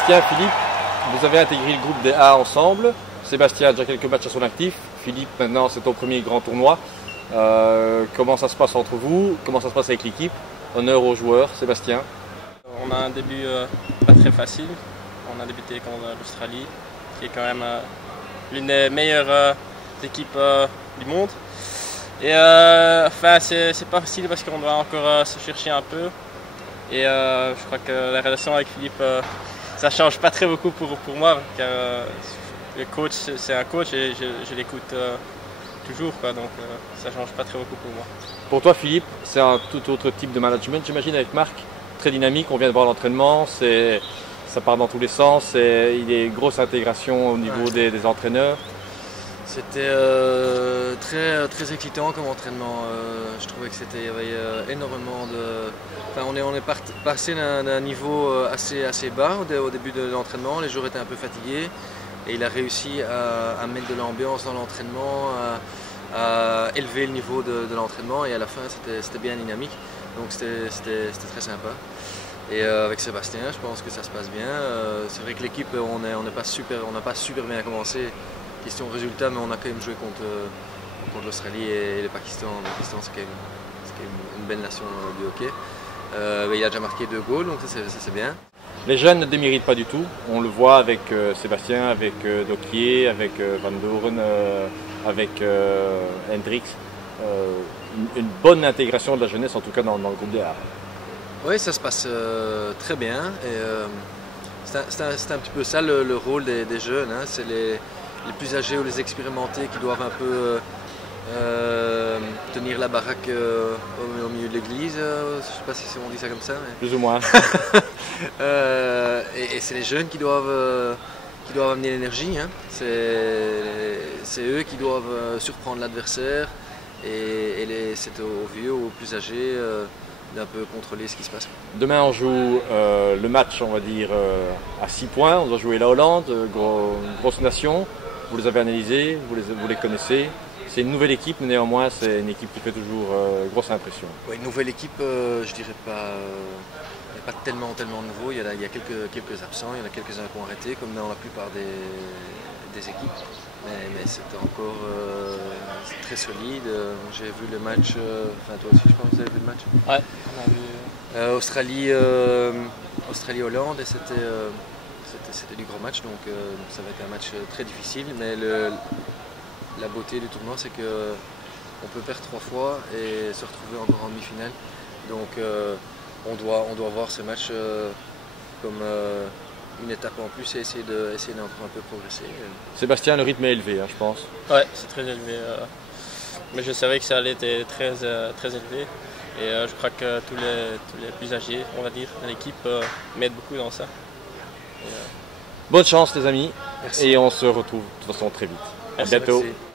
Sébastien, Philippe, vous avez intégré le groupe des A ensemble. Sébastien a déjà quelques matchs à son actif. Philippe, maintenant, c'est ton premier grand tournoi. Comment ça se passe entre vous? Comment ça se passe avec l'équipe? Honneur aux joueurs, Sébastien. On a un début pas très facile. On a débuté contre l'Australie, qui est quand même l'une des meilleures équipes du monde. Et c'est pas facile parce qu'on doit encore se chercher un peu. Et je crois que la relation avec Philippe, ça change pas très beaucoup pour moi, car le coach, c'est un coach et je l'écoute toujours, quoi, donc ça change pas très beaucoup pour moi. Pour toi, Philippe, c'est un tout autre type de management, j'imagine, avec Marc. Très dynamique, on vient de voir l'entraînement, ça part dans tous les sens, il y a une grosse intégration au niveau des entraîneurs. C'était très excitant comme entraînement. Je trouvais que il y avait énormément de. Enfin, on est passé d'un niveau assez bas au début de l'entraînement. Les joueurs étaient un peu fatigués et il a réussi à mettre de l'ambiance dans l'entraînement, à élever le niveau de l'entraînement et à la fin c'était bien dynamique. Donc c'était très sympa. Et avec Sébastien, je pense que ça se passe bien. C'est vrai que l'équipe, on n'a pas super bien commencé. Question résultat, mais on a quand même joué contre l'Australie et le Pakistan. Le Pakistan, c'est quand même une belle nation du hockey. Il a déjà marqué 2 goals, donc ça c'est bien. Les jeunes ne déméritent pas du tout. On le voit avec Sébastien, avec Dokier, avec Van Doren, avec Hendricks. Une bonne intégration de la jeunesse, en tout cas dans le groupe des A. Oui, ça se passe très bien. C'est un petit peu ça le rôle des jeunes. Hein. C'est les plus âgés ou les expérimentés qui doivent un peu tenir la baraque au milieu de l'église. Je ne sais pas si on dit ça comme ça. Mais... Plus ou moins. et c'est les jeunes qui doivent amener l'énergie. Hein. C'est eux qui doivent surprendre l'adversaire. Et c'est aux vieux, aux plus âgés d'un peu contrôler ce qui se passe. Demain on joue le match, on va dire, à 6 points. On doit jouer la Hollande, grosse nation. Vous les avez analysés, vous les connaissez. C'est une nouvelle équipe, mais néanmoins c'est une équipe qui fait toujours grosse impression. Ouais, une nouvelle équipe, je dirais pas. Il n'y a pas tellement de nouveaux. Il y a quelques absents, il y en a quelques-uns qui ont arrêté, comme dans la plupart des équipes. Mais c'était encore très solide. J'ai vu le match, enfin toi aussi je pense que vous avez vu le match. Ouais, on a vu. Australie-Hollande et c'était du grand match, donc ça va être un match très difficile. Mais la beauté du tournoi, c'est qu'on peut perdre 3 fois et se retrouver encore en demi-finale. Donc on doit voir ce match comme une étape en plus et essayer d'encore un peu progresser. Sébastien, le rythme est élevé, hein, je pense. Ouais, c'est très élevé. Mais je savais que ça allait être très élevé. Et je crois que tous les plus âgés, on va dire, de l'équipe m'aident beaucoup dans ça. Bonne chance les amis. Merci. Et on se retrouve de toute façon très vite. Merci. À bientôt. Merci.